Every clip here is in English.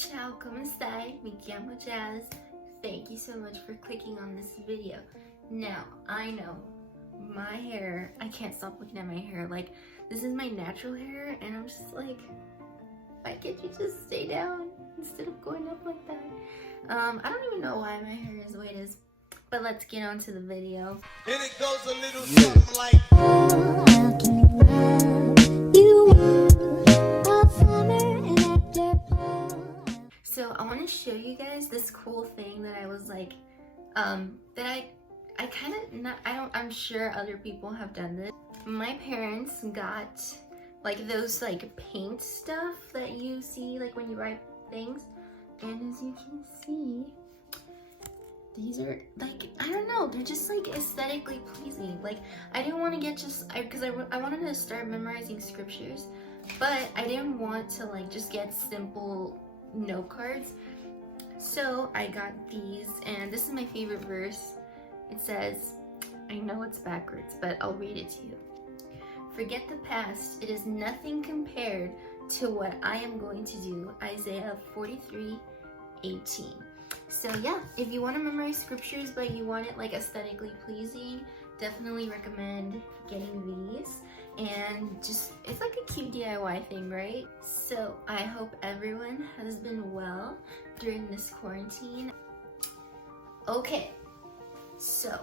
Ciao, come stai? Mi chiamo Jazz. Thank you so much for clicking on this video. Now, I know my hair, I can't stop looking at my hair. Like, this is my natural hair, and I'm just like, why can't you just stay down instead of going up like that? I don't even know why my hair is the way it is, but let's get on to the video. And it goes a little something like So I want to show you guys this cool thing that I was like, that I kind of not, I'm sure other people have done this. My parents got like those like paint stuff that you see like when you write things, and as you can see, these are like, I don't know, they're just like aesthetically pleasing. Like, I didn't want to get because I wanted to start memorizing scriptures, but I didn't want to like just get simple note cards. So I got these, and this is my favorite verse. It says, I know it's backwards, but I'll read it to you. Forget the past, it is nothing compared to what I am going to do. Isaiah 43:18. So yeah, if you want to memorize scriptures but you want it like aesthetically pleasing, definitely recommend getting these. And just, it's like a cute DIY thing, right? So I hope everyone has been well during this quarantine. Okay, so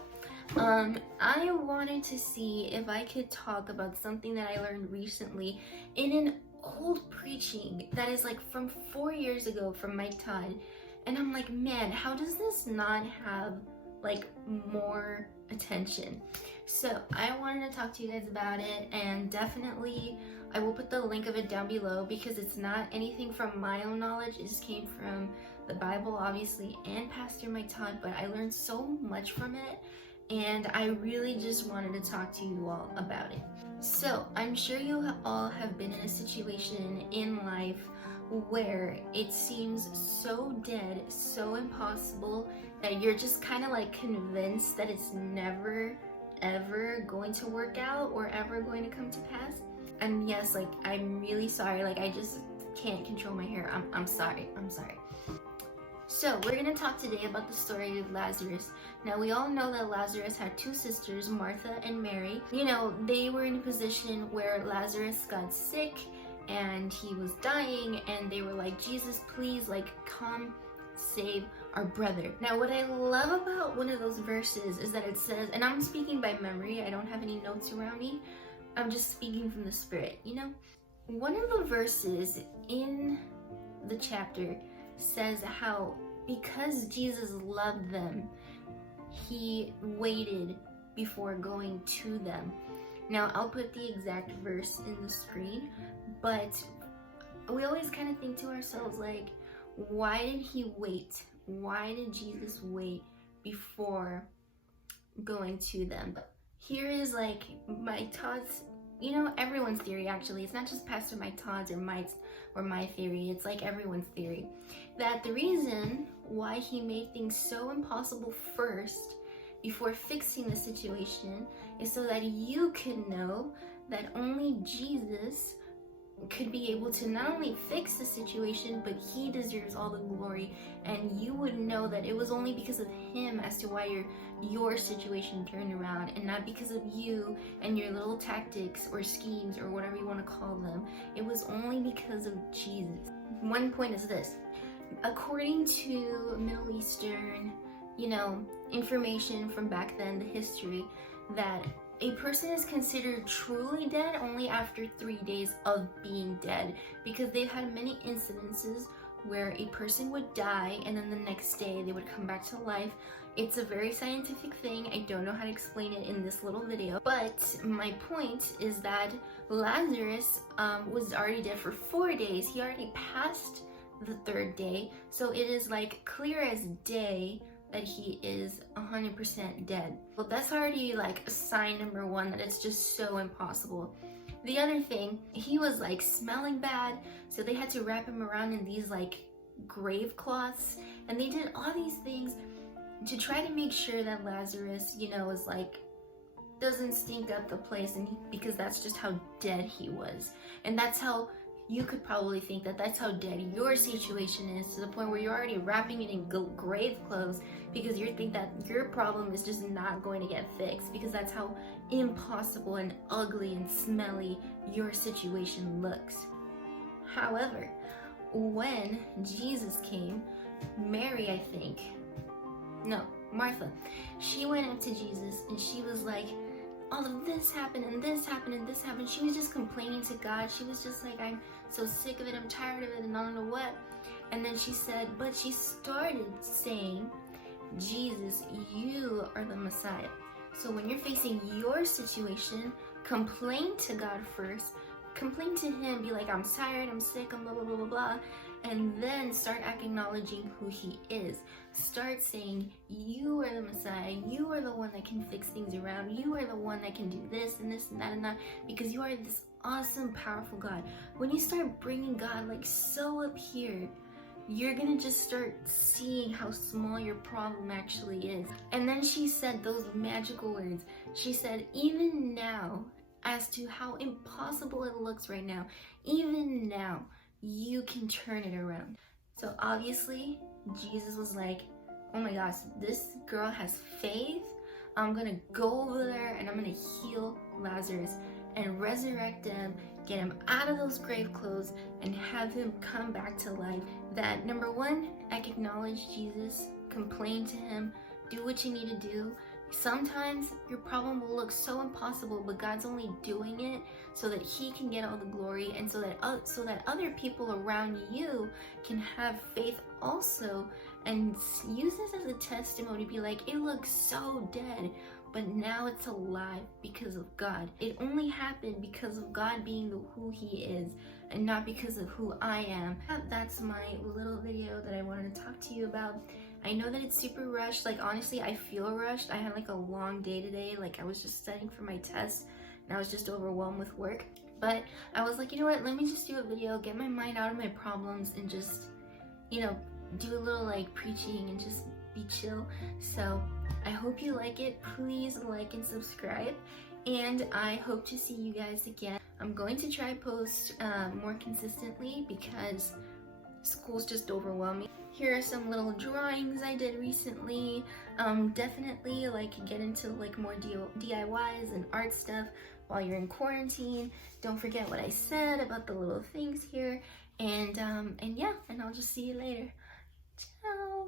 I wanted to see if I could talk about something that I learned recently in an old preaching that is like from 4 years ago from Mike Todd. And I'm like, man, how does this not have like more attention? So I wanted to talk to you guys about it, and definitely I will put the link of it down below because it's not anything from my own knowledge. It just came from the Bible, obviously, and Pastor Mike Todd, but I learned so much from it, and I really just wanted to talk to you all about it. So I'm sure you all have been in a situation in life where it seems so dead, so impossible, that you're just kind of like convinced that it's never ever going to work out or ever going to come to pass. And yes, like, I'm really sorry, like, I just can't control my hair. I'm sorry. So we're gonna talk today about the story of Lazarus. Now, we all know that Lazarus had two sisters, Martha and Mary. You know, they were in a position where Lazarus got sick and he was dying, and they were like, Jesus, please, like, come save our brother. Now, what I love about one of those verses is that it says, and I'm speaking by memory, I don't have any notes around me, I'm just speaking from the Spirit, you know? One of the verses in the chapter says how because Jesus loved them, he waited before going to them. Now, I'll put the exact verse in the screen, but we always kind of think to ourselves, like, why did he wait? Why did Jesus wait before going to them? But here is like Mike Todd's, you know, everyone's theory actually. It's not just Pastor Mike Todd's or Mike's or my theory. It's like everyone's theory. That the reason why he made things so impossible first before fixing the situation is so that you could know that only Jesus could be able to not only fix the situation, but he deserves all the glory, and you would know that it was only because of him as to why your situation turned around, and not because of you and your little tactics or schemes or whatever you want to call them. It was only because of Jesus. One point is this: according to Middle Eastern, you know, information from back then, the history, that a person is considered truly dead only after 3 days of being dead, because they've had many incidences where a person would die and then the next day they would come back to life. It's a very scientific thing. I don't know how to explain it in this little video, but my point is that Lazarus was already dead for 4 days. He already passed the 3rd day, so it is like clear as day that he is 100% dead. Well, that's already like sign number one that it's just so impossible. The other thing, he was like smelling bad, so they had to wrap him around in these like grave cloths, and they did all these things to try to make sure that Lazarus, you know, is like, doesn't stink up the place, and because that's just how dead he was, and that's how you could probably think that that's how dead your situation is, to the point where you're already wrapping it in grave clothes because you think that your problem is just not going to get fixed, because that's how impossible and ugly and smelly your situation looks. However, when Jesus came, Mary, I think, no, Martha, she went up to Jesus and she was like, all of this happened and this happened and this happened. She was just complaining to God. She was just like, I'm so sick of it, I'm tired of it, and I don't know what. And then she said, but she started saying, Jesus, you are the Messiah. So when you're facing your situation, complain to God first. Complain to him, be like, I'm tired, I'm sick, I'm blah, blah, blah, blah, blah. And then start acknowledging who he is. Start saying, you are the Messiah, you are the one that can fix things around, you are the one that can do this and this and that and that, because you are this awesome, powerful God. When you start bringing God like so up here, you're gonna just start seeing how small your problem actually is. And then she said those magical words. She said, even now, as to how impossible it looks right now, even now, you can turn it around. So obviously, Jesus was like, oh my gosh, this girl has faith. I'm gonna go over there and I'm gonna heal Lazarus and resurrect him, get him out of those grave clothes, and have him come back to life. That number one, acknowledge Jesus, complain to him, do what you need to do. Sometimes your problem will look so impossible, but God's only doing it so that he can get all the glory, and so that other people around you can have faith also, and use this as a testimony. Be like, it looks so dead, but now it's alive because of God. It only happened because of God being who he is, and not because of who I am. That's my little video that I wanted to talk to you about. I know that it's super rushed. Like, honestly, I feel rushed. I had like a long day today. Like, I was just studying for my test and I was just overwhelmed with work. But I was like, you know what? Let me just do a video, get my mind out of my problems, and just, you know, do a little like preaching and just be chill. So I hope you like it. Please like and subscribe. And I hope to see you guys again. I'm going to try post more consistently because school's just overwhelming. Here are some little drawings I did recently. Definitely like get into like more DIYs and art stuff while you're in quarantine. Don't forget what I said about the little things here. And yeah, and I'll just see you later. Ciao.